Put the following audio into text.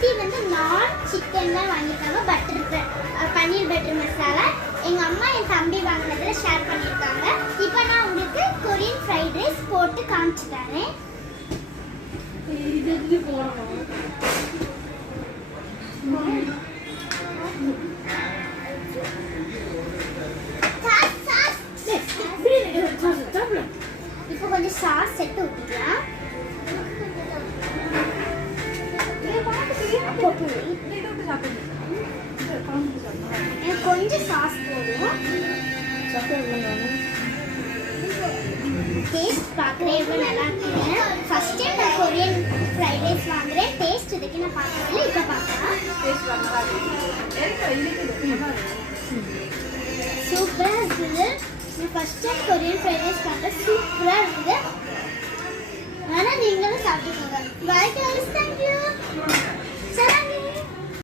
சித்தி வந்து நான் சிக்கன் தான் வாங்கியிருக்காங்க, பன்னீர் பட்டர் மசாலா. எங்கள் அம்மா என் தம்பி வாங்கினதில் ஷேர் பண்ணியிருக்காங்க. இப்போ நான் உங்களுக்கு கொரியன் ஃப்ரைட் ரைஸ் போட்டு காமிச்சு தரேன். இப்போ கொஞ்சம் சாஸ் செட்டு ஊற்றிக்கலாம். கொஞ்சம் சாஸ் போடுவோம். டேஸ்ட் பார்க்குறேன் எவ்வளோ நல்லா இருக்குங்க. ஃபர்ஸ்ட் டைம் நான் கொரியன் ஃப்ரைட் ரைஸ் வாங்குறேன். டேஸ்ட் இதுக்கு நான் பார்க்கல, இப்போ பார்க்கலாம். சூப்பராக இருக்குது. நான் first time Korean fried rice பார்க்குறேன். சூப்பராக இருக்குது. ஆனால் நீங்களும் சாப்பிட்டுக்கோங்க. Bye guys, thank you.